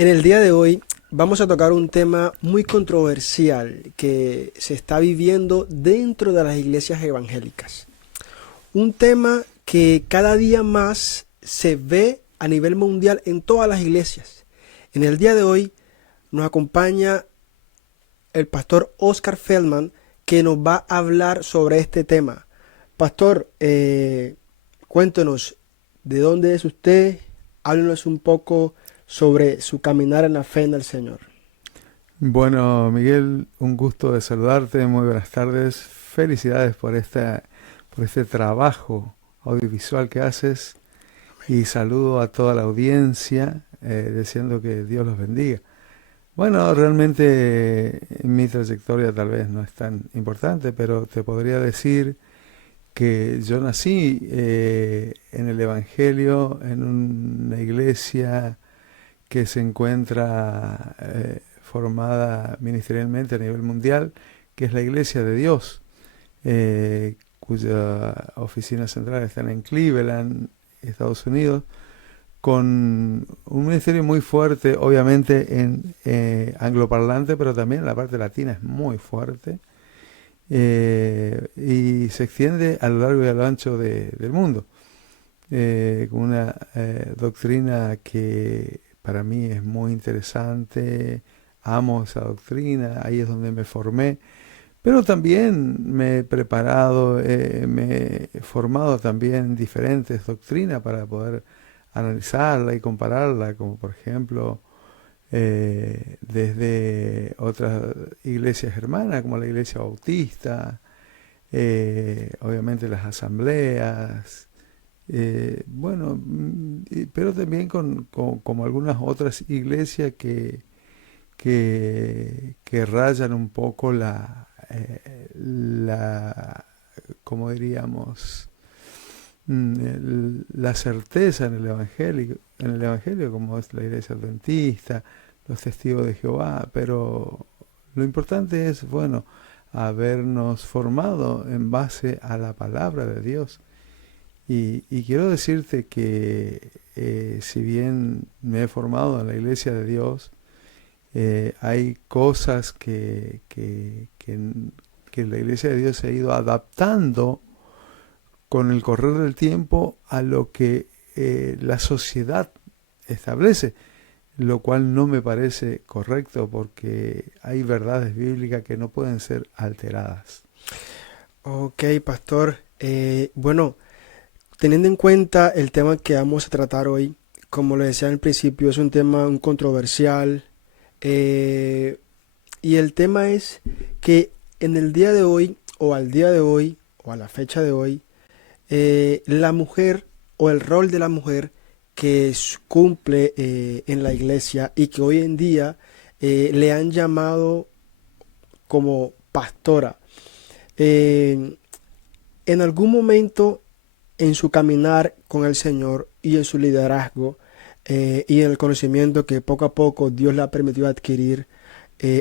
En el día de hoy vamos a tocar un tema muy controversial que se está viviendo dentro de las iglesias evangélicas. Un tema que cada día más se ve a nivel mundial en todas las iglesias. En el día de hoy nos acompaña el pastor Oscar Feldman, que nos va a hablar sobre este tema. Pastor, cuéntenos de dónde es usted, háblenos un poco sobre su caminar en la fe en el Señor. Bueno, Miguel, un gusto de saludarte, muy buenas tardes. Felicidades por este trabajo audiovisual que haces y saludo a toda la audiencia, deseando que Dios los bendiga. Bueno, realmente mi trayectoria tal vez no es tan importante, pero te podría decir que yo nací en el Evangelio, en una iglesia que se encuentra formada ministerialmente a nivel mundial, que es la Iglesia de Dios, cuya oficina central está en Cleveland, Estados Unidos, con un ministerio muy fuerte, obviamente en angloparlante, pero también en la parte latina es muy fuerte, y se extiende a lo largo y a lo ancho del mundo, con una doctrina que para mí es muy interesante. Amo esa doctrina, ahí es donde me formé, pero también me he preparado, me he formado también en diferentes doctrinas para poder analizarla y compararla, como por ejemplo desde otras iglesias hermanas, como la iglesia bautista, obviamente las asambleas, pero también como algunas otras iglesias que rayan un poco como diríamos, la certeza en el evangelio, como es la iglesia adventista, los testigos de Jehová, pero lo importante es, bueno, habernos formado en base a la palabra de Dios. Y quiero decirte que si bien me he formado en la iglesia de Dios, hay cosas que la iglesia de Dios se ha ido adaptando con el correr del tiempo a lo que la sociedad establece, lo cual no me parece correcto porque hay verdades bíblicas que no pueden ser alteradas. Ok, pastor. Bueno, teniendo en cuenta el tema que vamos a tratar hoy, como le decía al principio, es un tema un controversial. Y el tema es que en el día de hoy, o al día de hoy, o a la fecha de hoy, la mujer o el rol de la mujer que cumple en la iglesia y que hoy en día le han llamado como pastora. Eh, en algún momento en su caminar con el Señor y en su liderazgo y en el conocimiento que poco a poco Dios le ha permitido adquirir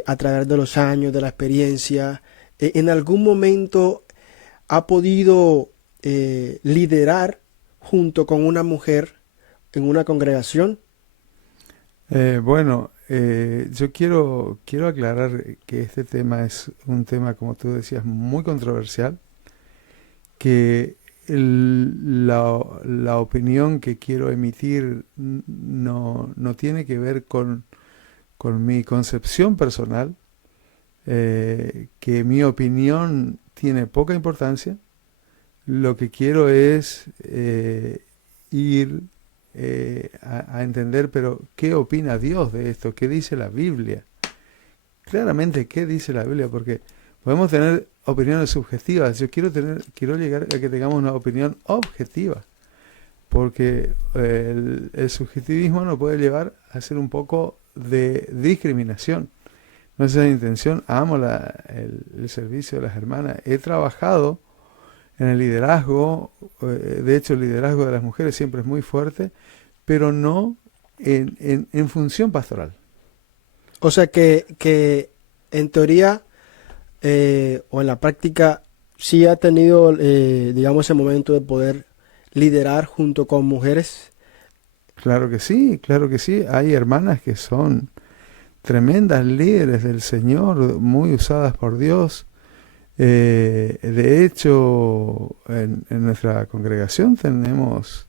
a través de los años, de la experiencia, en algún momento ha podido liderar junto con una mujer en una congregación. Yo quiero aclarar que este tema es un tema, como tú decías, muy controversial, que la opinión que quiero emitir no tiene que ver con mi concepción personal, que mi opinión tiene poca importancia. Lo que quiero es ir a entender, pero ¿qué opina Dios de esto? ¿Qué dice la Biblia? Claramente, ¿qué dice la Biblia? Porque podemos tener opiniones subjetivas. Yo quiero llegar a que tengamos una opinión objetiva, porque el subjetivismo nos puede llevar a ser un poco de discriminación. No es esa la intención. Amo el servicio de las hermanas. He trabajado en el liderazgo, de hecho el liderazgo de las mujeres siempre es muy fuerte, pero no en función pastoral. O sea que en teoría o en la práctica sí ha tenido, digamos, el momento de poder liderar junto con mujeres. Claro que sí, claro que sí. Hay hermanas que son tremendas líderes del Señor, muy usadas por Dios. De hecho, en nuestra congregación tenemos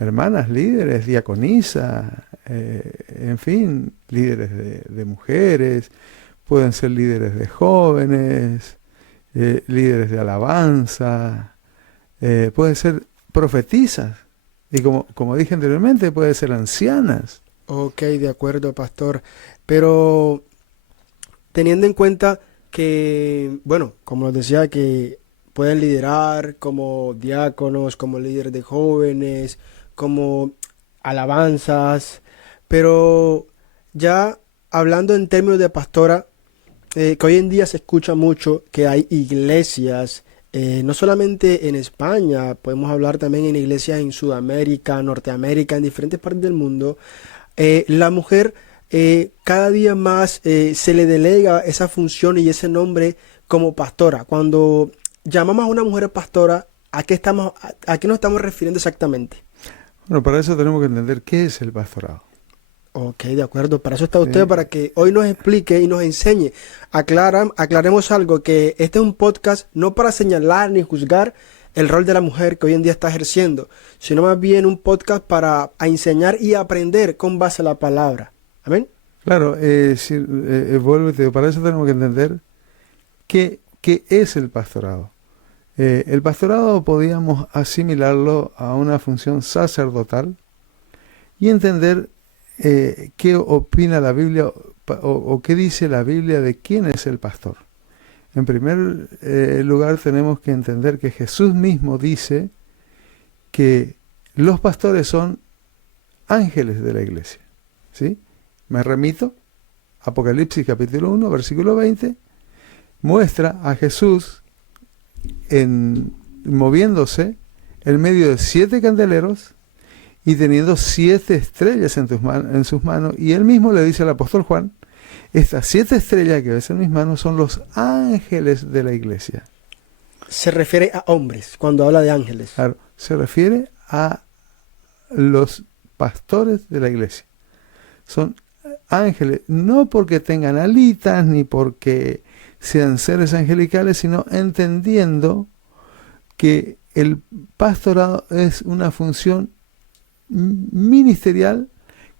hermanas líderes, diaconisas, en fin, líderes de mujeres, pueden ser líderes de jóvenes, líderes de alabanza, pueden ser profetisas, y como dije anteriormente, pueden ser ancianas. Ok, de acuerdo, pastor. Pero teniendo en cuenta que, bueno, como les decía, que pueden liderar como diáconos, como líderes de jóvenes, como alabanzas, pero ya hablando en términos de pastora, que hoy en día se escucha mucho que hay iglesias, no solamente en España, podemos hablar también en iglesias en Sudamérica, Norteamérica, en diferentes partes del mundo. La mujer cada día más se le delega esa función y ese nombre como pastora. Cuando llamamos a una mujer pastora, ¿a qué nos estamos refiriendo exactamente? Bueno, para eso tenemos que entender qué es el pastorado. Ok, de acuerdo. Para eso está usted, ¿Sí? para que hoy nos explique y nos enseñe. Aclaremos algo, que este es un podcast no para señalar ni juzgar el rol de la mujer que hoy en día está ejerciendo, sino más bien un podcast para enseñar y aprender con base a la palabra. Amén. Claro, vuelvo y te digo, para eso tenemos que entender qué es el pastorado. El pastorado podíamos asimilarlo a una función sacerdotal y entender qué opina la Biblia o qué dice la Biblia de quién es el pastor. En primer lugar tenemos que entender que Jesús mismo dice que los pastores son ángeles de la iglesia. ¿Sí? Me remito, Apocalipsis capítulo 1, versículo 20, muestra a Jesús moviéndose en medio de 7 candeleros y teniendo 7 estrellas en sus manos, y él mismo le dice al apóstol Juan, estas 7 estrellas que ves en mis manos son los ángeles de la iglesia. Se refiere a hombres cuando habla de ángeles. Claro, se refiere a los pastores de la iglesia. Son ángeles, no porque tengan alitas ni porque sean seres angelicales, sino entendiendo que el pastorado es una función ministerial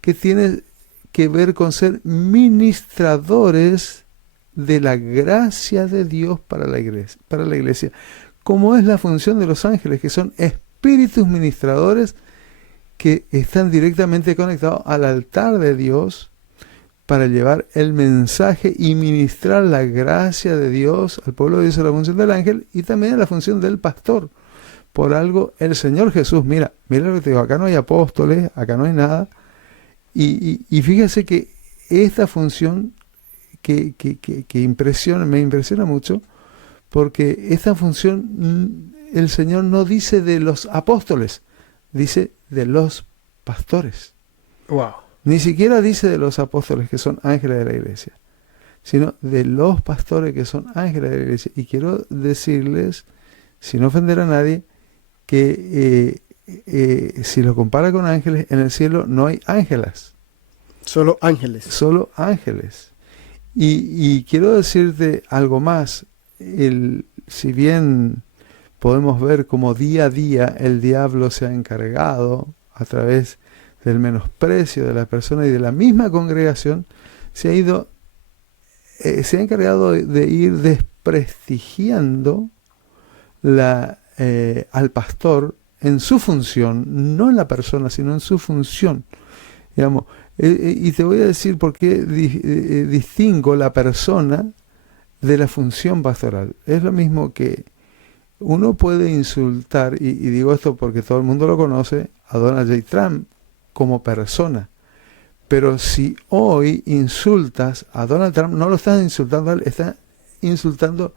que tiene que ver con ser ministradores de la gracia de Dios para la iglesia, como es la función de los ángeles, que son espíritus ministradores que están directamente conectados al altar de Dios para llevar el mensaje y ministrar la gracia de Dios al pueblo de Dios. Es la función del ángel y también es la función del pastor. Por algo el Señor Jesús, mira lo que te digo, acá no hay apóstoles, acá no hay nada, y fíjese que esta función que me impresiona mucho, porque esta función el Señor no dice de los apóstoles, dice de los pastores. Wow. Ni siquiera dice de los apóstoles que son ángeles de la iglesia, sino de los pastores que son ángeles de la iglesia. Y quiero decirles, sin ofender a nadie, que si lo compara con ángeles, en el cielo no hay ángelas. Solo ángeles. Solo ángeles. Y quiero decirte algo más. Si bien podemos ver cómo día a día el diablo se ha encargado, a través del menosprecio de la persona y de la misma congregación, se ha encargado de ir desprestigiando al pastor en su función, no en la persona, sino en su función. Digamos, y te voy a decir por qué distingo la persona de la función pastoral. Es lo mismo que uno puede insultar, y digo esto porque todo el mundo lo conoce, a Donald J. Trump como persona. Pero si hoy insultas a Donald Trump, no lo estás insultando a él, estás insultando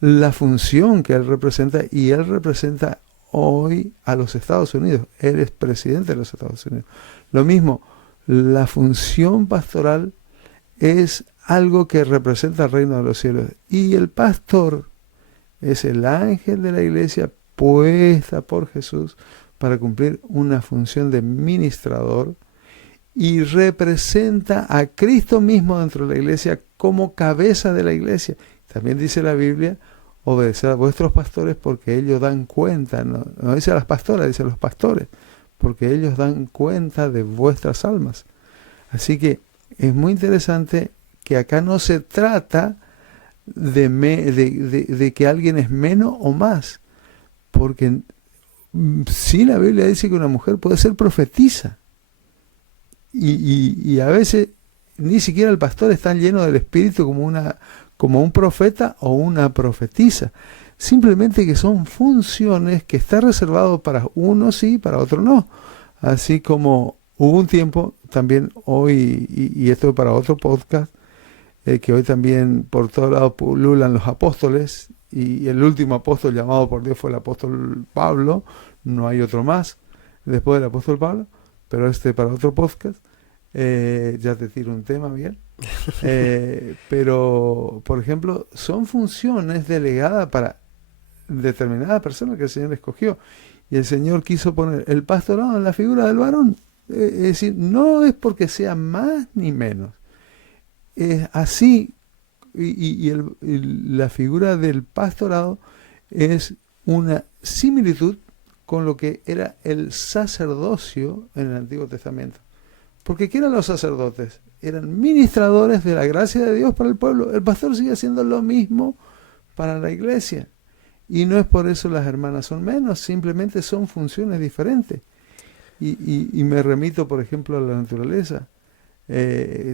la función que él representa, y él representa hoy a los Estados Unidos. Él es presidente de los Estados Unidos. Lo mismo, la función pastoral es algo que representa el reino de los cielos. Y el pastor es el ángel de la iglesia puesta por Jesús para cumplir una función de ministrador y representa a Cristo mismo dentro de la iglesia como cabeza de la iglesia. También dice la Biblia, obedecer a vuestros pastores porque ellos dan cuenta, no dice a las pastoras, dice a los pastores, porque ellos dan cuenta de vuestras almas. Así que es muy interesante que acá no se trata de que alguien es menos o más, porque sí la Biblia dice que una mujer puede ser profetisa, y a veces ni siquiera el pastor está lleno del Espíritu como un profeta o una profetisa, simplemente que son funciones que está reservado para uno sí, para otro no. Así como hubo un tiempo también hoy, y esto es para otro podcast, que hoy también por todos lados pululan los apóstoles, y el último apóstol llamado por Dios fue el apóstol Pablo, no hay otro más después del apóstol Pablo, pero para otro podcast, ya te tiro un tema bien. Pero, por ejemplo, son funciones delegadas para determinada persona que el Señor escogió, y el Señor quiso poner el pastorado en la figura del varón. Es decir, no es porque sea más ni menos, es así, y la figura del pastorado es una similitud con lo que era el sacerdocio en el Antiguo Testamento. Porque ¿qué eran los sacerdotes? Eran ministradores de la gracia de Dios para el pueblo. El pastor sigue haciendo lo mismo para la iglesia. Y no es por eso las hermanas son menos, simplemente son funciones diferentes. Y me remito, por ejemplo, a la naturaleza.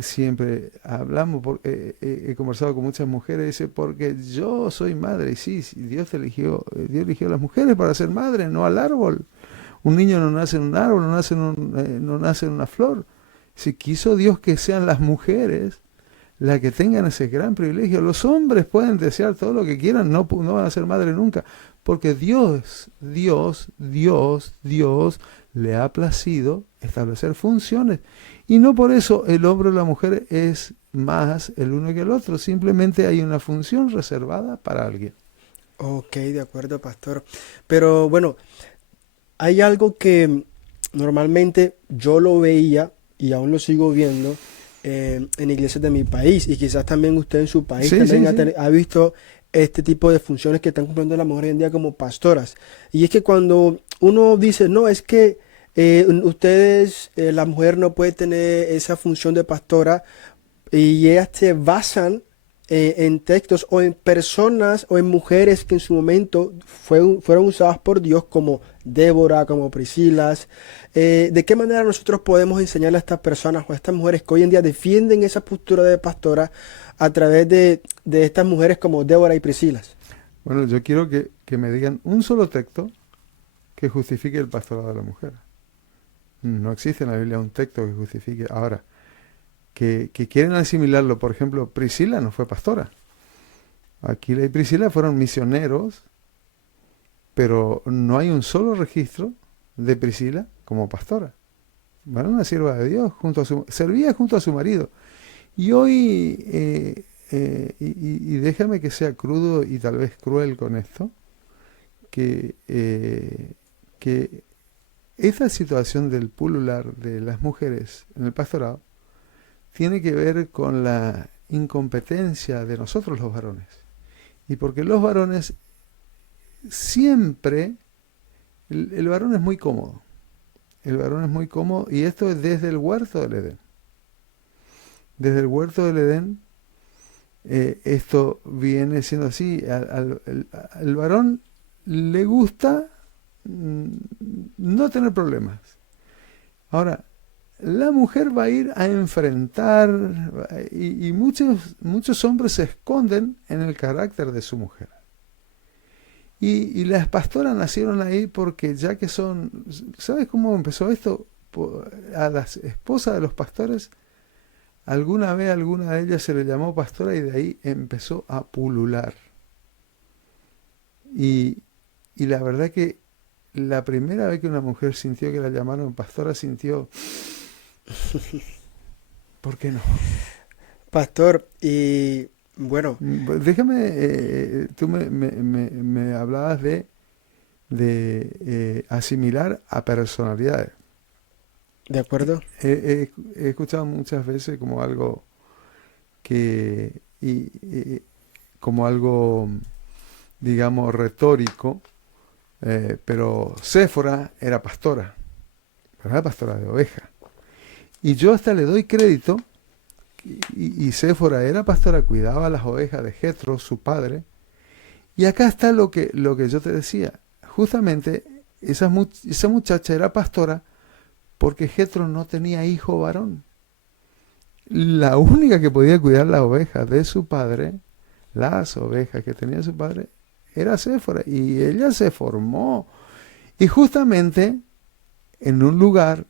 Siempre hablamos, he conversado con muchas mujeres, dice, porque yo soy madre, y sí, Dios eligió a las mujeres para ser madres, no al árbol. Un niño no nace en un árbol, no nace en una flor. Si quiso Dios que sean las mujeres las que tengan ese gran privilegio. Los hombres pueden desear todo lo que quieran, no van a ser madres nunca, porque Dios le ha placido establecer funciones. Y no por eso el hombre o la mujer es más el uno que el otro, simplemente hay una función reservada para alguien. Ok, de acuerdo, pastor. Pero bueno, hay algo que normalmente yo lo veía y aún lo sigo viendo en iglesias de mi país, y quizás también usted en su país Sí, también sí, sí. ha visto este tipo de funciones que están cumpliendo las mujeres hoy en día como pastoras. Y es que cuando uno dice, no, es que la mujer no puede tener esa función de pastora, y ellas se basan en textos o en personas o en mujeres que en su momento fueron usadas por Dios, como Débora, como Priscilas. ¿De qué manera nosotros podemos enseñarle a estas personas o a estas mujeres que hoy en día defienden esa postura de pastora a través de estas mujeres como Débora y Priscilas? Bueno, yo quiero que me digan un solo texto que justifique el pastorado de la mujer. No existe en la Biblia un texto que justifique. Ahora, que quieren asimilarlo, por ejemplo, Priscila no fue pastora. Aquila y Priscila fueron misioneros, pero no hay un solo registro de Priscila como pastora. Era una sierva de Dios, servía junto a su marido. Y hoy, y déjame que sea crudo y tal vez cruel con esto, que esta situación del pulular de las mujeres en el pastorado tiene que ver con la incompetencia de nosotros los varones. Y porque los varones siempre, el varón es muy cómodo. El varón es muy cómodo, y esto es desde el huerto del Edén. Desde el huerto del Edén, esto viene siendo así. Al varón le gusta no tener problemas. Ahora, la mujer va a ir a enfrentar, y muchos hombres se esconden en el carácter de su mujer. Y las pastoras nacieron ahí porque ya que son, ¿sabes cómo empezó esto? A las esposas de los pastores, alguna vez alguna de ellas se le llamó pastora, y de ahí empezó a pulular. Y la verdad que la primera vez que una mujer sintió que la llamaron pastora, sintió, ¿por qué no? Pastor, y bueno, Déjame, tú me hablabas de asimilar a personalidades. ¿De acuerdo? He escuchado muchas veces como algo que, como algo, digamos, retórico, pero Séfora era pastora, pero era pastora de ovejas. Y yo hasta le doy crédito, y Séfora era pastora, cuidaba las ovejas de Jetro, su padre. Y acá está lo que yo te decía. Justamente esa muchacha era pastora porque Jetro no tenía hijo varón. La única que podía cuidar las ovejas de su padre, las ovejas que tenía su padre, era Séfora. Y ella se formó. Y justamente en un lugar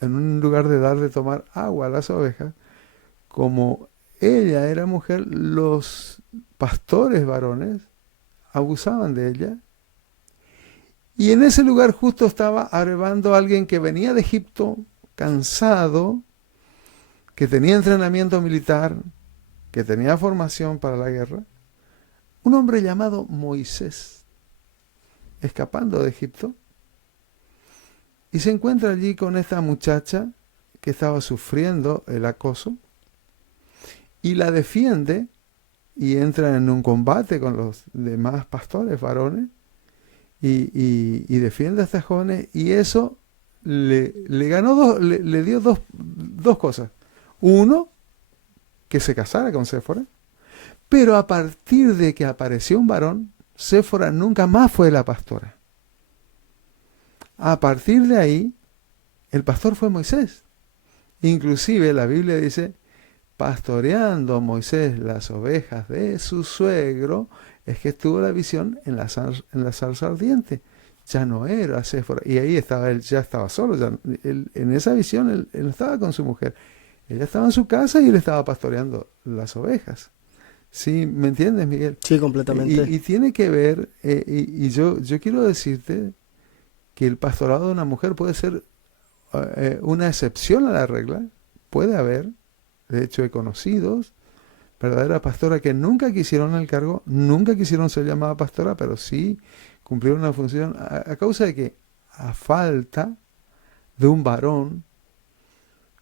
de dar de tomar agua a las ovejas, como ella era mujer, los pastores varones abusaban de ella. Y en ese lugar justo estaba arrebando a alguien que venía de Egipto, cansado, que tenía entrenamiento militar, que tenía formación para la guerra. Un hombre llamado Moisés, escapando de Egipto, y se encuentra allí con esta muchacha que estaba sufriendo el acoso, y la defiende, y entra en un combate con los demás pastores varones, y defiende a estas jóvenes, y eso le ganó le dio dos cosas. Uno, que se casara con Séfora, pero a partir de que apareció un varón, Séfora nunca más fue la pastora. A partir de ahí, el pastor fue Moisés. Inclusive la Biblia dice, pastoreando Moisés las ovejas de su suegro, es que tuvo la visión en la zarza ardiente. Ya no era Séfora. Y ahí estaba él, ya estaba solo. En esa visión él estaba con su mujer. Ella estaba en su casa y él estaba pastoreando las ovejas. ¿Sí? ¿Me entiendes, Miguel? Sí, completamente. Y tiene que ver, yo quiero decirte que el pastorado de una mujer puede ser una excepción a la regla. Puede haber, de hecho he conocidos, verdaderas pastoras que nunca quisieron el cargo, nunca quisieron ser llamada pastora, pero sí cumplieron una función a causa de que, a falta de un varón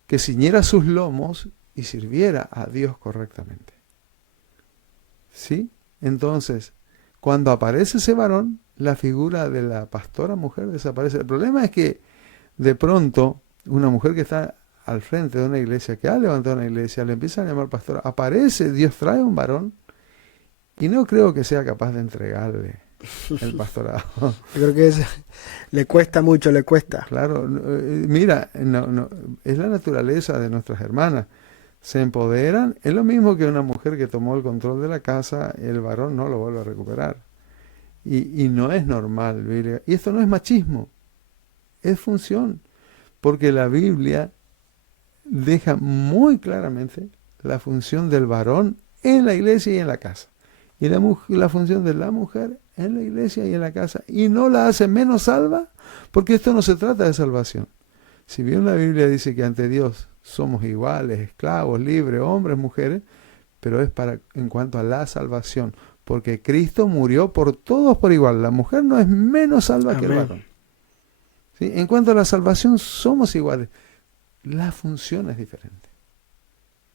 que ciñera sus lomos y sirviera a Dios correctamente. ¿Sí? Entonces, cuando aparece ese varón, la figura de la pastora mujer desaparece. El problema es que de pronto una mujer que está al frente de una iglesia, que ha levantado una iglesia, le empiezan a llamar pastora, aparece, Dios trae un varón y no creo que sea capaz de entregarle el pastorado. Yo creo que le cuesta mucho, le cuesta. Claro, mira, es la naturaleza de nuestras hermanas. Se empoderan, es lo mismo que una mujer que tomó el control de la casa, el varón no lo vuelve a recuperar. Y no es normal, Biblia. Y esto no es machismo, es función. Porque la Biblia deja muy claramente la función del varón en la iglesia y en la casa. Y la función de la mujer en la iglesia y en la casa. Y no la hace menos salva, porque esto no se trata de salvación. Si bien la Biblia dice que ante Dios somos iguales, esclavos, libres, hombres, mujeres, pero es en cuanto a la salvación, porque Cristo murió por todos por igual. La mujer no es menos salva que el varón. ¿Sí? En cuanto a la salvación, somos iguales. La función es diferente.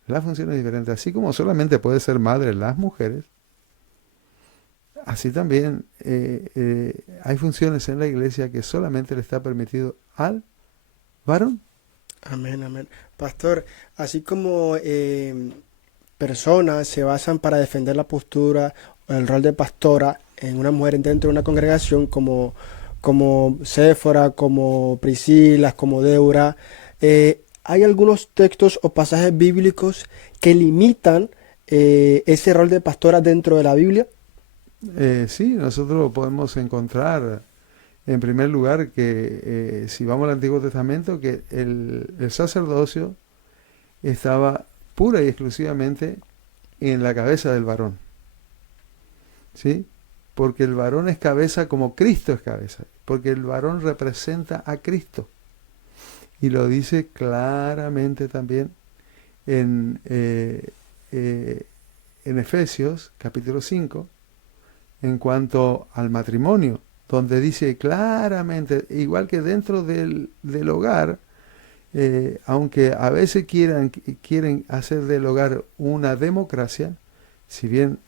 La función es diferente. Así como solamente puede ser madre las mujeres, así también hay funciones en la iglesia que solamente le está permitido al varón. Amén, amén. Pastor, así como personas se basan para defender la postura o el rol de pastora en una mujer dentro de una congregación como Séfora, como Priscila, como Débora, hay algunos textos o pasajes bíblicos que limitan ese rol de pastora dentro de la Biblia. Sí, nosotros podemos encontrar, en primer lugar, que si vamos al Antiguo Testamento, que el sacerdocio estaba pura y exclusivamente en la cabeza del varón. ¿Sí? Porque el varón es cabeza como Cristo es cabeza. Porque el varón representa a Cristo. Y lo dice claramente también en Efesios capítulo 5, en cuanto al matrimonio. donde dice claramente, igual que dentro del hogar, aunque a veces quieren hacer del hogar una democracia, si bien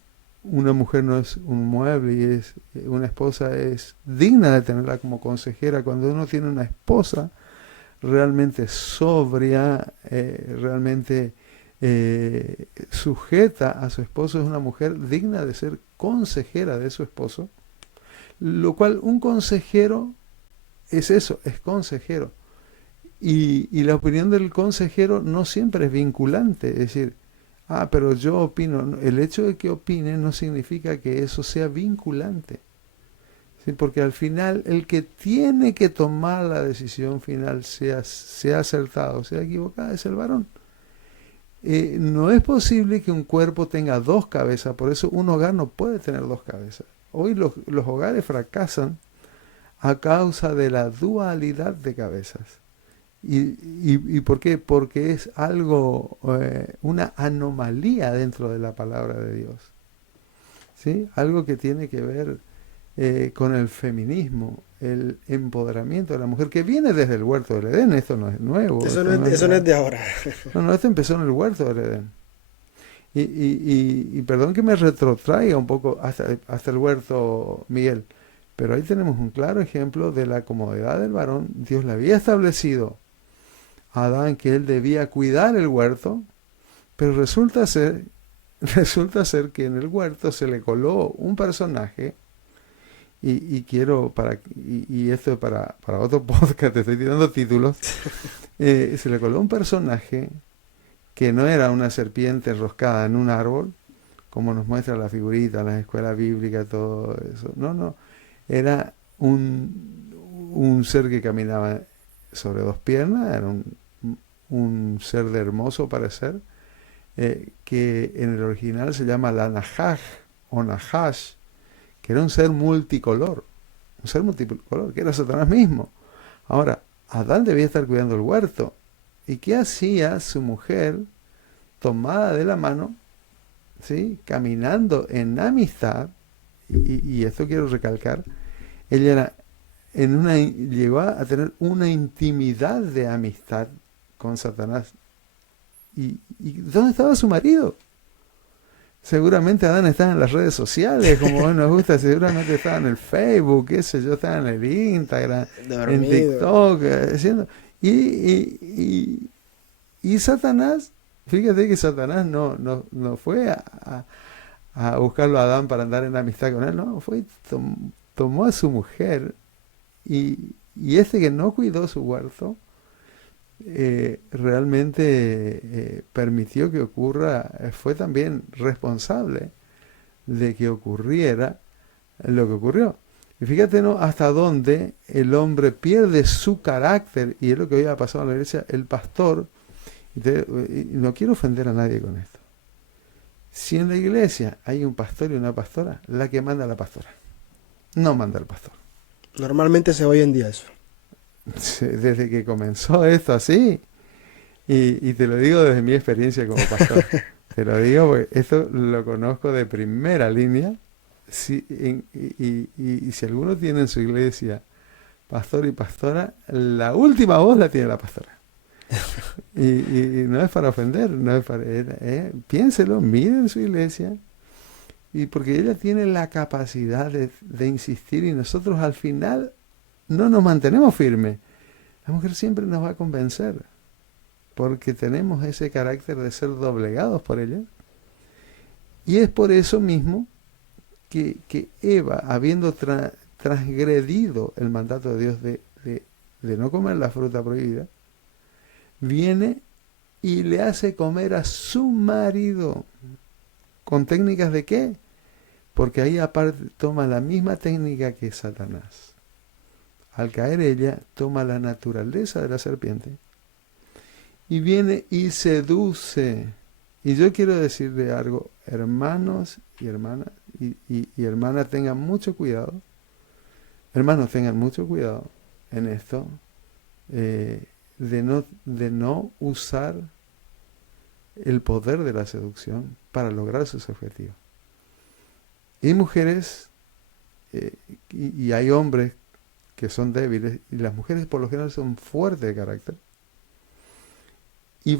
una mujer no es un mueble y una esposa es digna de tenerla como consejera, cuando uno tiene una esposa realmente sobria, realmente sujeta a su esposo, es una mujer digna de ser consejera de su esposo, lo cual un consejero es eso, es consejero. Y la opinión del consejero no siempre es vinculante, es decir, pero yo opino. No, el hecho de que opine no significa que eso sea vinculante, ¿sí? Porque al final el que tiene que tomar la decisión final, sea acertado o sea equivocada, es el varón. No es posible que un cuerpo tenga dos cabezas, por eso un hogar no puede tener dos cabezas. Hoy los hogares fracasan a causa de la dualidad de cabezas. ¿Y por qué? Porque es algo, una anomalía dentro de la palabra de Dios, ¿sí? Algo que tiene que ver con el feminismo, el empoderamiento de la mujer, que viene desde el huerto del Edén. Esto no es nuevo, esto no es Eso no es de ahora. no, esto empezó en el huerto del Edén. Y perdón que me retrotraiga un poco hasta el huerto, Miguel, pero ahí tenemos un claro ejemplo de la comodidad del varón. Dios le había establecido a Adán que él debía cuidar el huerto, pero resulta ser que en el huerto se le coló un personaje, y esto es para otro podcast, te estoy tirando títulos. Se le coló un personaje que no era una serpiente enroscada en un árbol, como nos muestra la figurita en las escuelas bíblicas, todo eso. No, no, era un ser que caminaba sobre dos piernas, era un ser de hermoso parecer, que en el original se llama la Nahaj o Nahash, que era un ser multicolor, que era Satanás mismo. Ahora, Adán debía estar cuidando el huerto. ¿Y qué hacía su mujer tomada de la mano, ¿sí? Caminando en amistad? Y esto quiero recalcar, ella llegó a tener una intimidad de amistad con Satanás. ¿Y dónde estaba su marido? Seguramente Adán estaba en las redes sociales, como hoy nos gusta, seguramente estaba en el Facebook, qué sé yo, estaba en el Instagram, en Dormido. TikTok, haciendo. Y, y, y Satanás, fíjate que Satanás no fue a buscarlo a Adán para andar en amistad con él, no, fue y tomó a su mujer, y este que no cuidó su huerto, realmente permitió que ocurra, fue también responsable de que ocurriera lo que ocurrió. Y fíjate, ¿no?, hasta dónde el hombre pierde su carácter, y es lo que hoy ha pasado en la iglesia. El pastor, y no quiero ofender a nadie con esto, si en la iglesia hay un pastor y una pastora, la que manda a la pastora, no manda al pastor. Normalmente se oye en día eso. Desde que comenzó esto así, y te lo digo desde mi experiencia como pastor, te lo digo porque esto lo conozco de primera línea. Y si alguno tiene en su iglesia pastor y pastora, la última voz la tiene la pastora. Y no es para ofender, no es para, piénselo, mire en su iglesia, y porque ella tiene la capacidad de insistir, y nosotros al final no nos mantenemos firmes. La mujer siempre nos va a convencer, porque tenemos ese carácter de ser doblegados por ella. Y es por eso mismo que Eva, habiendo transgredido el mandato de Dios de no comer la fruta prohibida, viene y le hace comer a su marido. ¿Con técnicas de qué? Porque ahí aparte toma la misma técnica que Satanás. Al caer ella, toma la naturaleza de la serpiente y viene y seduce. Y yo quiero decirle algo, hermanos y hermanas, y hermanas, tengan mucho cuidado. Hermanos, tengan mucho cuidado en esto, de no usar el poder de la seducción para lograr sus objetivos. Y mujeres, y hay hombres que son débiles y las mujeres por lo general son fuertes de carácter y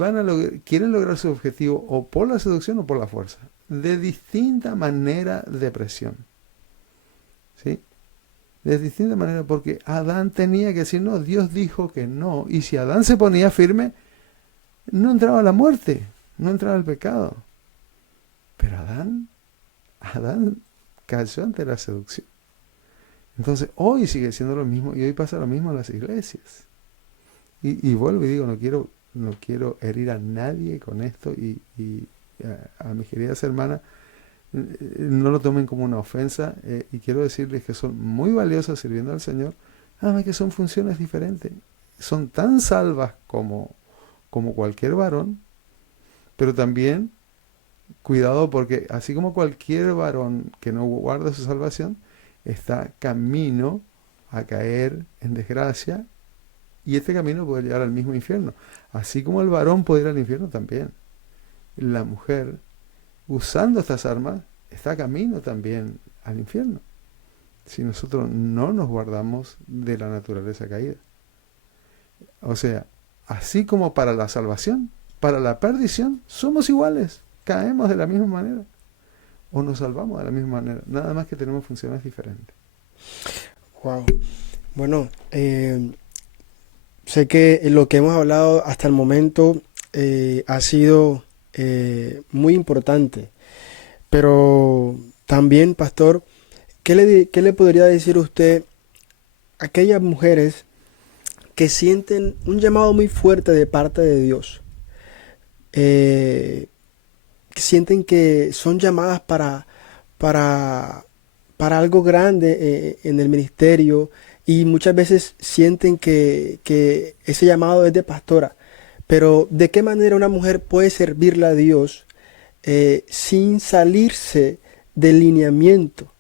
quieren lograr su objetivo o por la seducción o por la fuerza, de distinta manera de presión, ¿sí? De distinta manera, porque Adán tenía que decir no, Dios dijo que no, y si Adán se ponía firme, no entraba la muerte, no entraba el pecado. Pero Adán cayó ante la seducción. Entonces hoy sigue siendo lo mismo y hoy pasa lo mismo en las iglesias. Y vuelvo y digo, no quiero herir a nadie con esto y a mis queridas hermanas, no lo tomen como una ofensa y quiero decirles que son muy valiosas sirviendo al Señor, nada más que son funciones diferentes. Son tan salvas como cualquier varón, pero también cuidado porque así como cualquier varón que no guarda su salvación, está camino a caer en desgracia y este camino puede llegar al mismo infierno. Así como el varón puede ir al infierno también. La mujer, usando estas armas, está camino también al infierno. Si nosotros no nos guardamos de la naturaleza caída. O sea, así como para la salvación, para la perdición, somos iguales. Caemos de la misma manera. O nos salvamos de la misma manera. Nada más que tenemos funciones diferentes. Wow. Bueno, sé que lo que hemos hablado hasta el momento ha sido muy importante, pero también, pastor, ¿qué le podría decir usted a aquellas mujeres que sienten un llamado muy fuerte de parte de Dios? Que sienten que son llamadas para, para algo grande en el ministerio y muchas veces sienten que ese llamado es de pastora. Pero ¿de qué manera una mujer puede servirle a Dios sin salirse del lineamiento?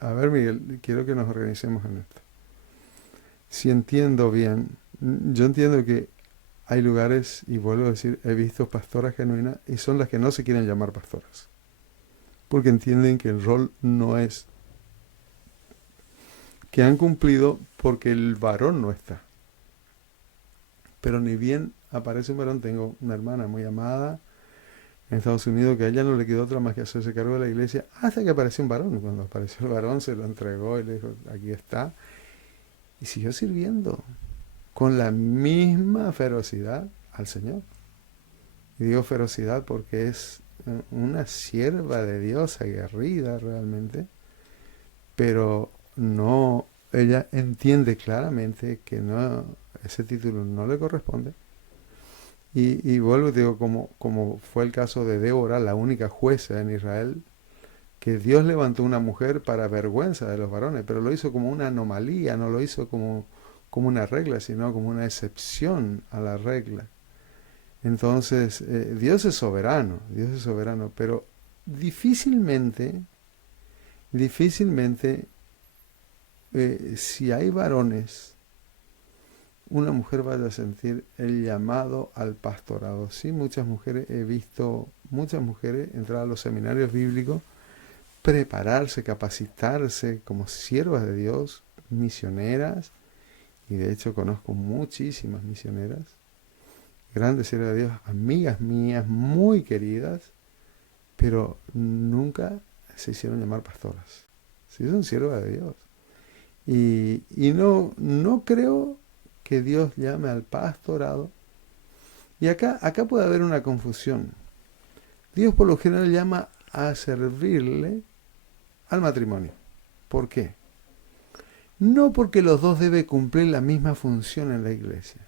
A ver, Miguel, quiero que nos organicemos en esto. Si entiendo bien, yo entiendo que hay lugares, y vuelvo a decir, he visto pastoras genuinas y son las que no se quieren llamar pastoras, porque entienden que el rol no es, que han cumplido porque el varón no está. Pero ni bien aparece un varón, tengo una hermana muy amada en Estados Unidos que a ella no le quedó otra más que hacerse cargo de la iglesia hasta que apareció un varón. Cuando apareció el varón se lo entregó y le dijo, aquí está. Y siguió sirviendo con la misma ferocidad al Señor. Y digo ferocidad porque es una sierva de Dios aguerrida realmente, pero no, ella entiende claramente que no, ese título no le corresponde. Y vuelvo y digo, como fue el caso de Débora, la única jueza en Israel, que Dios levantó una mujer para vergüenza de los varones, pero lo hizo como una anomalía, no lo hizo como una regla, sino como una excepción a la regla. Entonces, Dios es soberano, pero difícilmente, si hay varones, una mujer vaya a sentir el llamado al pastorado. Sí, muchas mujeres, he visto muchas mujeres entrar a los seminarios bíblicos, prepararse, capacitarse como siervas de Dios, misioneras, y de hecho conozco muchísimas misioneras, grandes siervas de Dios, amigas mías, muy queridas, pero nunca se hicieron llamar pastoras. Sí, son siervas de Dios. Y no creo que Dios llame al pastorado. Y acá puede haber una confusión. Dios por lo general llama a servirle al matrimonio. ¿Por qué? No porque los dos deben cumplir la misma función en la iglesia,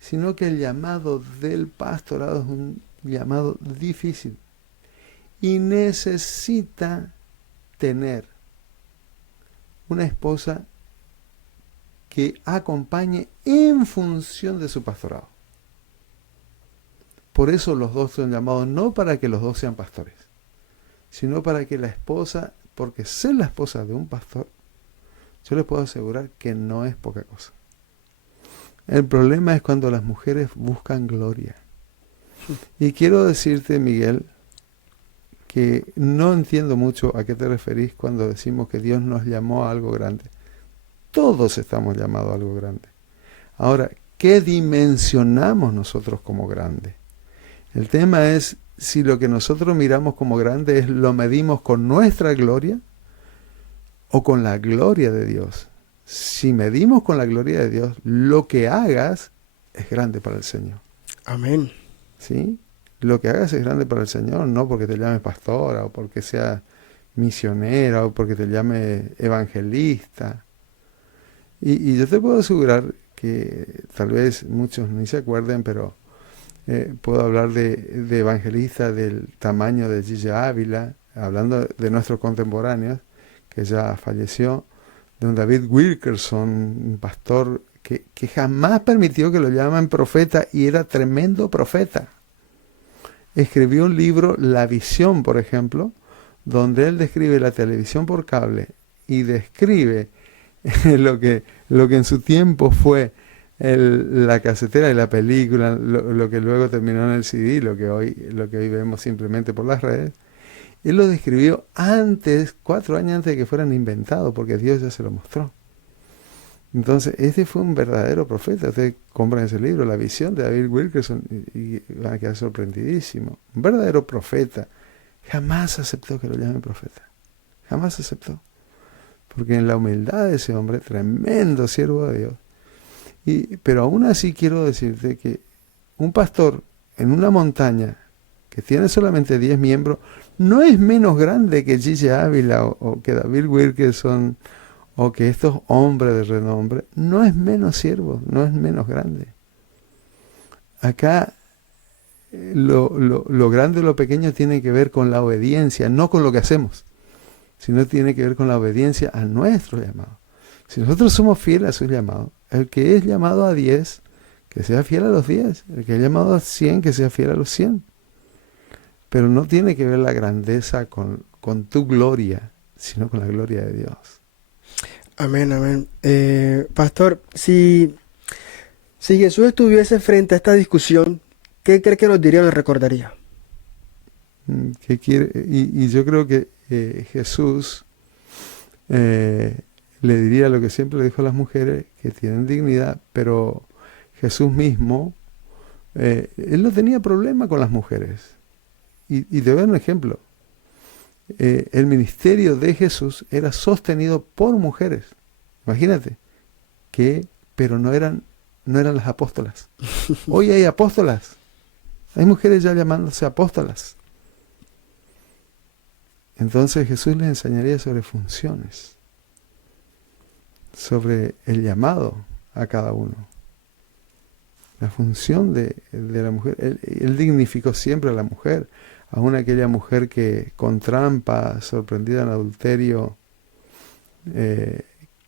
sino que el llamado del pastorado es un llamado difícil y necesita tener una esposa que acompañe en función de su pastorado. Por eso los dos son llamados no para que los dos sean pastores, sino para que la esposa, porque ser la esposa de un pastor, yo les puedo asegurar que no es poca cosa. El problema es cuando las mujeres buscan gloria. Y quiero decirte, Miguel, que no entiendo mucho a qué te referís cuando decimos que Dios nos llamó a algo grande. Todos estamos llamados a algo grande. Ahora, ¿qué dimensionamos nosotros como grande? El tema es si lo que nosotros miramos como grande es lo medimos con nuestra gloria o con la gloria de Dios. Si medimos con la gloria de Dios, lo que hagas es grande para el Señor. Amén. ¿Sí? Lo que hagas es grande para el Señor, no porque te llames pastora o porque seas misionera o porque te llames evangelista. Y yo te puedo asegurar que tal vez muchos ni se acuerden, pero puedo hablar de evangelistas del tamaño de Gigi Ávila, hablando de nuestros contemporáneos, que ya falleció, de un David Wilkerson, un pastor que jamás permitió que lo llamen profeta y era tremendo profeta. Escribió un libro, La Visión, por ejemplo, donde él describe la televisión por cable y describe lo que en su tiempo fue la casetera y la película, lo que luego terminó en el CD, lo que hoy vemos simplemente por las redes. Él lo describió antes, 4 años antes de que fueran inventados, porque Dios ya se lo mostró. Entonces, este fue un verdadero profeta. Ustedes compran ese libro, La Visión de David Wilkerson, y van a quedar sorprendidísimos. Un verdadero profeta. Jamás aceptó que lo llamen profeta. Jamás aceptó. Porque en la humildad de ese hombre, tremendo siervo de Dios. Pero aún así quiero decirte que un pastor en una montaña que tiene solamente 10 miembros, no es menos grande que Gigi Ávila o que David Wilkerson o que estos hombres de renombre. No es menos siervo, no es menos grande. Acá lo grande o lo pequeño tiene que ver con la obediencia, no con lo que hacemos, sino tiene que ver con la obediencia a nuestro llamado. Si nosotros somos fieles a su llamado, el que es llamado a 10, que sea fiel a los 10, el que es llamado a 100, que sea fiel a los 100. Pero no tiene que ver la grandeza con tu gloria, sino con la gloria de Dios. Amén, amén. Pastor, si Jesús estuviese frente a esta discusión, ¿qué cree que nos diría o nos recordaría? ¿Qué quiere? Y yo creo que Jesús le diría lo que siempre le dijo a las mujeres, que tienen dignidad, pero Jesús mismo, él no tenía problema con las mujeres. Y te voy a dar un ejemplo. El ministerio de Jesús era sostenido por mujeres. Imagínate, pero no eran las apóstolas. Hoy hay apóstolas. Hay mujeres ya llamándose apóstolas. Entonces Jesús les enseñaría sobre funciones, sobre el llamado a cada uno. La función de la mujer. Él dignificó siempre a la mujer. Aún aquella mujer que con trampa, sorprendida en adulterio,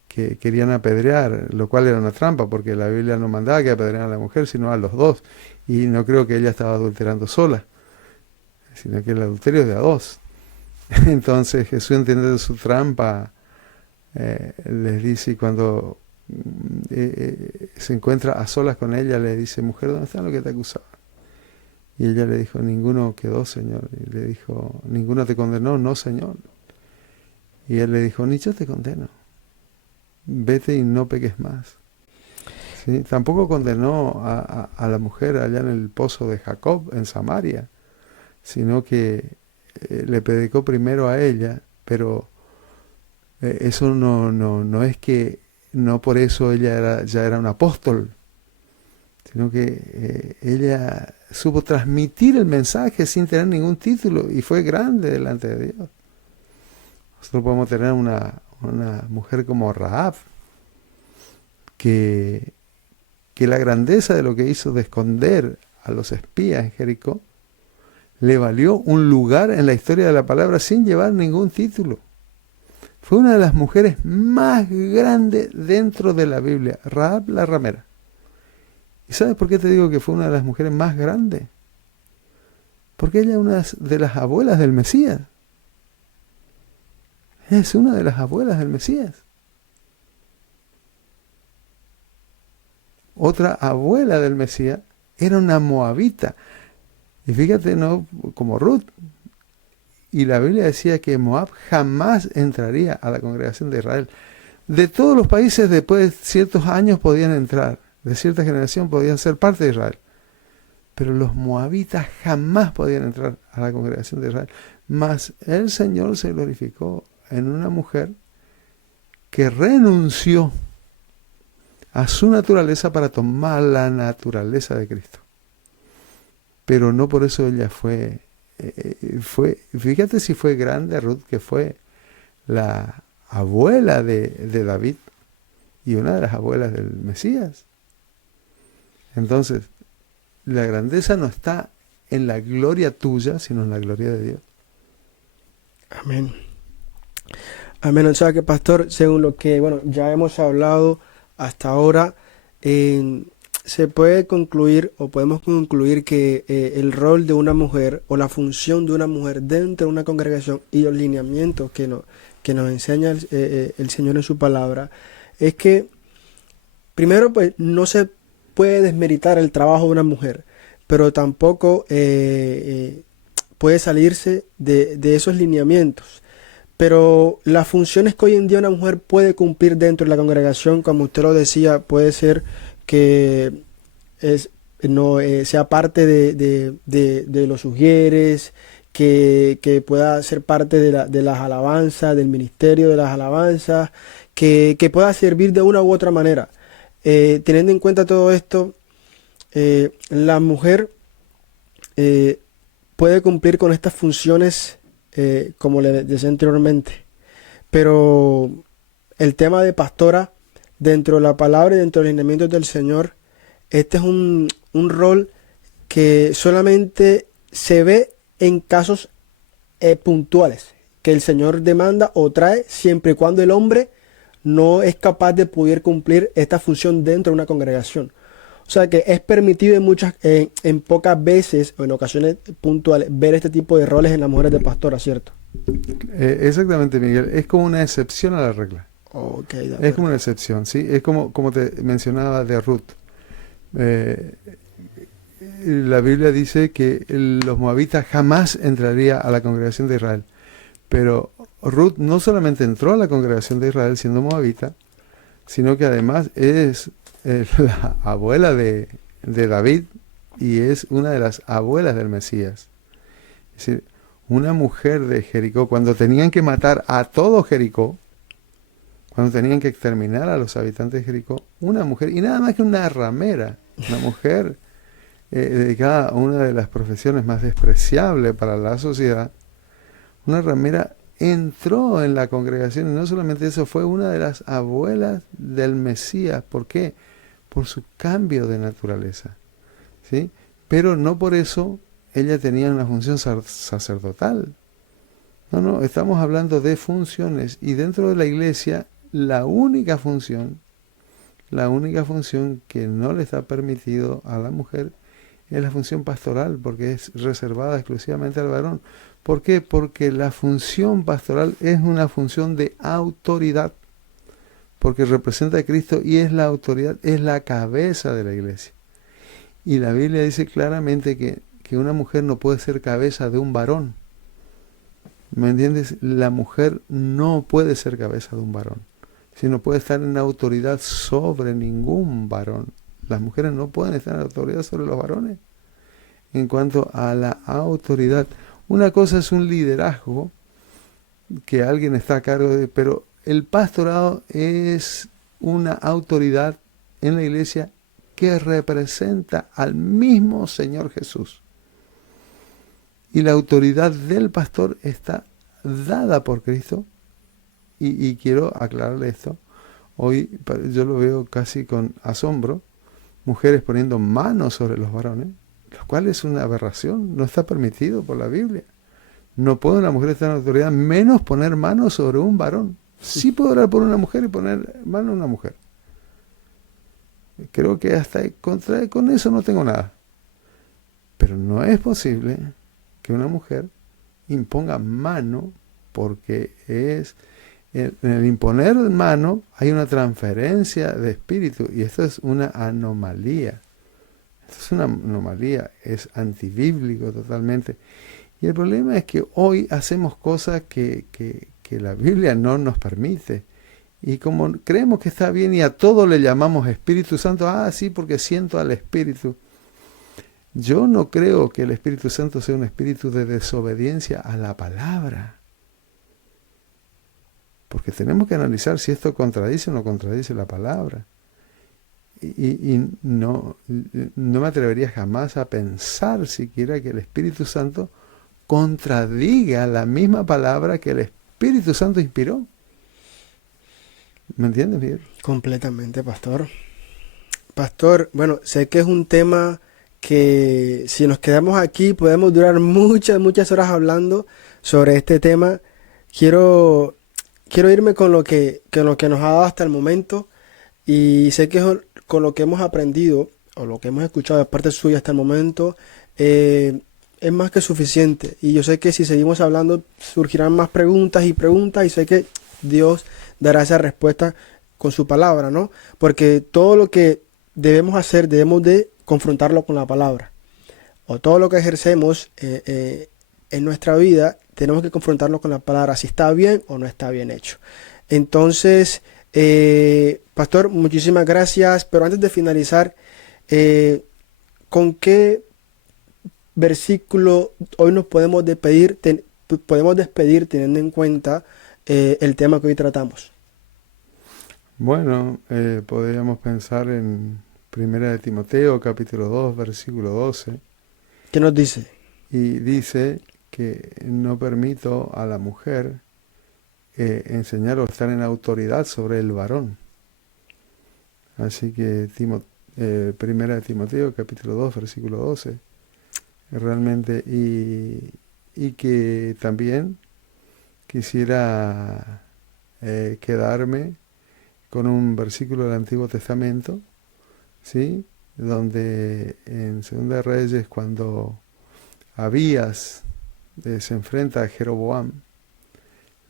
que querían apedrear, lo cual era una trampa, porque la Biblia no mandaba que apedrearan a la mujer, sino a los dos. Y no creo que ella estaba adulterando sola, sino que el adulterio es de a dos. Entonces Jesús, entiende su trampa, les dice, y cuando se encuentra a solas con ella, le dice: mujer, ¿dónde están los que te acusaban? Y ella le dijo: ninguno quedó, Señor. Y le dijo: ¿ninguno te condenó? No, Señor. Y él le dijo: ni yo te condeno. Vete y no peques más. ¿Sí? Tampoco condenó a la mujer allá en el pozo de Jacob, en Samaria, sino que le predicó primero a ella, pero eso no es que no por eso ella ya era un apóstol, sino que ella supo transmitir el mensaje sin tener ningún título y fue grande delante de Dios. Nosotros podemos tener una mujer como Rahab, que la grandeza de lo que hizo de esconder a los espías en Jericó le valió un lugar en la historia de la palabra sin llevar ningún título. Fue una de las mujeres más grandes dentro de la Biblia, Rahab la ramera. ¿Y sabes por qué te digo que fue una de las mujeres más grandes? Porque ella es una de las abuelas del Mesías. Es una de las abuelas del Mesías. Otra abuela del Mesías era una moabita. Y fíjate, no como Ruth. y la Biblia decía que Moab jamás entraría a la congregación de Israel. De todos los países, después de ciertos años podían entrar, de cierta generación podían ser parte de Israel. Pero los moabitas jamás podían entrar a la congregación de Israel. Mas el Señor se glorificó en una mujer que renunció a su naturaleza para tomar la naturaleza de Cristo. Pero no por eso ella fue, fíjate si fue grande Ruth, que fue la abuela de David y una de las abuelas del Mesías. Entonces, la grandeza no está en la gloria tuya, sino en la gloria de Dios. Amén. Amén. O sea que, pastor, según lo que, bueno, ya hemos hablado hasta ahora, se puede concluir o podemos concluir que el rol de una mujer o la función de una mujer dentro de una congregación y los lineamientos que nos enseña el Señor en su palabra es que, primero, pues no se puede desmeritar el trabajo de una mujer, pero tampoco puede salirse de esos lineamientos. Pero las funciones que hoy en día una mujer puede cumplir dentro de la congregación, como usted lo decía, puede ser que sea parte de los sugieres, que pueda ser parte de las alabanzas, del ministerio de las alabanzas, que pueda servir de una u otra manera. Teniendo en cuenta todo esto, la mujer puede cumplir con estas funciones como le decía anteriormente, pero el tema de pastora dentro de la palabra y dentro de los lineamientos del Señor, este es un rol que solamente se ve en casos puntuales, que el Señor demanda o trae siempre y cuando el hombre no es capaz de poder cumplir esta función dentro de una congregación. O sea que es permitido en pocas veces o en ocasiones puntuales ver este tipo de roles en las mujeres de pastora, ¿cierto? Exactamente, Miguel. Es como una excepción a la regla. Okay, es como una excepción, ¿sí? Es como te mencionaba de Ruth. La Biblia dice que los moabitas jamás entraría a la congregación de Israel. Pero Ruth no solamente entró a la congregación de Israel siendo moabita, sino que además es la abuela de David y es una de las abuelas del Mesías. Es decir, una mujer de Jericó, cuando tenían que matar a todo Jericó, cuando tenían que exterminar a los habitantes de Jericó, una mujer, y nada más que una ramera, una mujer dedicada a una de las profesiones más despreciables para la sociedad, una ramera entró en la congregación y no solamente eso, fue una de las abuelas del Mesías. ¿Por qué? Por su cambio de naturaleza, ¿sí? Pero no por eso ella tenía una función sacerdotal. No, estamos hablando de funciones y dentro de la iglesia la única función que no le está permitido a la mujer es la función pastoral, porque es reservada exclusivamente al varón. ¿Por qué? Porque la función pastoral es una función de autoridad, porque representa a Cristo y es la autoridad, es la cabeza de la iglesia. Y la Biblia dice claramente que una mujer no puede ser cabeza de un varón. ¿Me entiendes? La mujer no puede ser cabeza de un varón, sino puede estar en autoridad sobre ningún varón. Las mujeres no pueden estar en autoridad sobre los varones. En cuanto a la autoridad, una cosa es un liderazgo, que alguien está a cargo de, pero el pastorado es una autoridad en la iglesia que representa al mismo Señor Jesús. Y la autoridad del pastor está dada por Cristo. Y quiero aclararle esto. Hoy yo lo veo casi con asombro, mujeres poniendo manos sobre los varones, lo cual es una aberración, no está permitido por la Biblia. No puede una mujer estar en autoridad, menos poner manos sobre un varón. Sí puedo orar por una mujer y poner mano a una mujer. Creo que hasta con eso no tengo nada. Pero no es posible que una mujer imponga mano, porque en el imponer mano hay una transferencia de espíritu, y esto es una anomalía. Esto es una anomalía, es antibíblico totalmente. Y el problema es que hoy hacemos cosas que la Biblia no nos permite. Y como creemos que está bien y a todo le llamamos Espíritu Santo, sí, porque siento al Espíritu. Yo no creo que el Espíritu Santo sea un espíritu de desobediencia a la palabra. Porque tenemos que analizar si esto contradice o no contradice la palabra. Y no me atrevería jamás a pensar siquiera que el Espíritu Santo contradiga la misma palabra que el Espíritu Santo inspiró. ¿Me entiendes, Miguel? Completamente, pastor. Pastor, bueno, sé que es un tema que si nos quedamos aquí podemos durar muchas horas hablando sobre este tema. Quiero irme con lo que nos ha dado hasta el momento, y sé que con lo que hemos aprendido o lo que hemos escuchado de parte suya hasta el momento es más que suficiente. Y yo sé que si seguimos hablando surgirán más preguntas, y sé que Dios dará esa respuesta con su palabra, ¿no? Porque todo lo que debemos hacer, debemos de confrontarlo con la palabra. O todo lo que ejercemos en nuestra vida, tenemos que confrontarlo con la palabra, si está bien o no está bien hecho. Entonces, pastor, muchísimas gracias. Pero antes de finalizar, ¿con qué versículo hoy nos podemos despedir teniendo en cuenta el tema que hoy tratamos? Bueno, podríamos pensar en 1 Timoteo, capítulo 2, versículo 12. ¿Qué nos dice? Y dice que no permito a la mujer enseñar o estar en autoridad sobre el varón. Así que 1 Timoteo, capítulo 2, versículo 12. Realmente, y que también quisiera quedarme con un versículo del Antiguo Testamento, ¿sí? Donde en Segunda de Reyes, cuando Abías se enfrenta a Jeroboam,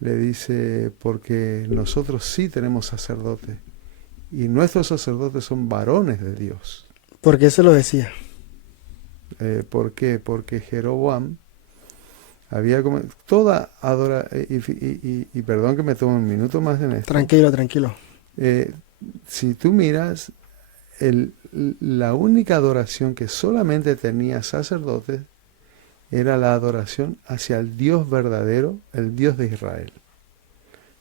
le dice, porque nosotros sí tenemos sacerdotes, y nuestros sacerdotes son varones de Dios. ¿Por qué se lo decía? ¿Por qué? Porque Jeroboam había toda y perdón que me tome un minuto más en esto. Tranquilo. Si tú miras, la única adoración que solamente tenía sacerdotes era la adoración hacia el Dios verdadero, el Dios de Israel.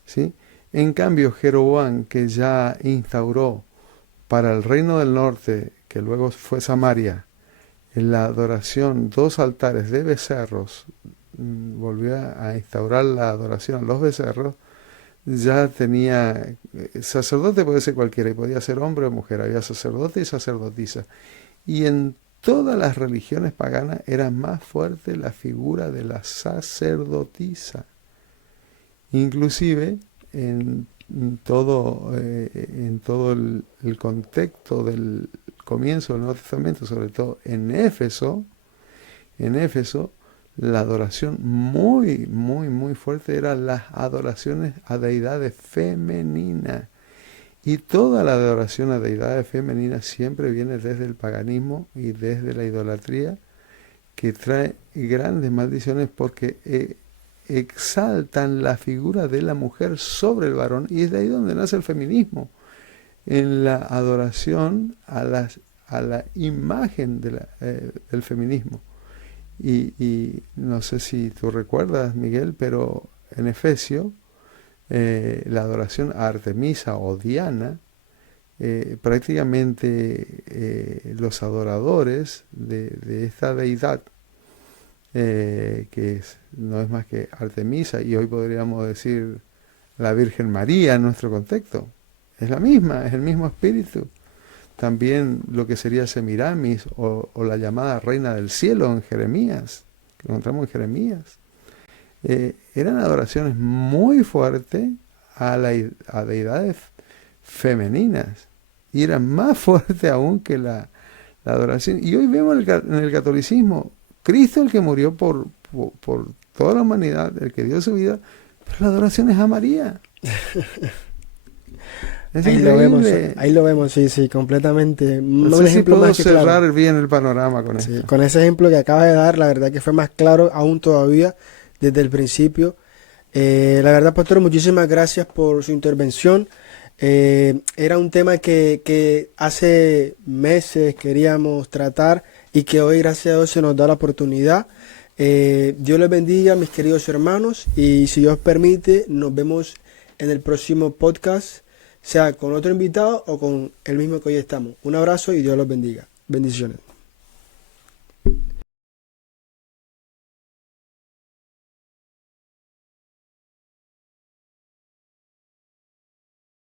¿Sí? En cambio, Jeroboam, que ya instauró para el reino del norte, que luego fue Samaria, en la adoración 2 altares de becerros, volvió a instaurar la adoración a los becerros. Ya tenía sacerdote, puede ser cualquiera, y podía ser hombre o mujer, había sacerdote y sacerdotisa. Y en todas las religiones paganas era más fuerte la figura de la sacerdotisa. Inclusive en todo el contexto del comienzo del Nuevo Testamento, sobre todo en Éfeso, la adoración muy fuerte eran las adoraciones a deidades femeninas. Y toda la adoración a deidades femeninas siempre viene desde el paganismo y desde la idolatría, que trae grandes maldiciones porque exaltan la figura de la mujer sobre el varón, y es de ahí donde nace el feminismo, en la adoración a la imagen del feminismo. Y no sé si tú recuerdas, Miguel, pero en Efesio, la adoración a Artemisa o Diana, prácticamente los adoradores de esta deidad, que no es más que Artemisa, y hoy podríamos decir la Virgen María en nuestro contexto, es la misma, es el mismo espíritu. También lo que sería Semiramis o la llamada Reina del Cielo en Jeremías, que encontramos en Jeremías. Eran adoraciones muy fuertes a deidades femeninas, y eran más fuertes aún que la adoración. Y hoy vemos en el catolicismo, Cristo el que murió por toda la humanidad, el que dio su vida, pero la adoración es a María. Es Ahí increíble. lo vemos, sí, sí, completamente. No Un sé si ejemplo puedo más que claro. cerrar bien el panorama con Sí, esto. con ese ejemplo que acabas de dar, la verdad que fue más claro aún todavía desde el principio. La verdad, pastor, muchísimas gracias por su intervención. Era un tema que hace meses queríamos tratar y que hoy, gracias a Dios, se nos da la oportunidad. Dios les bendiga, mis queridos hermanos, y si Dios permite, nos vemos en el próximo podcast, sea con otro invitado o con el mismo que hoy estamos. Un abrazo y Dios los bendiga. Bendiciones.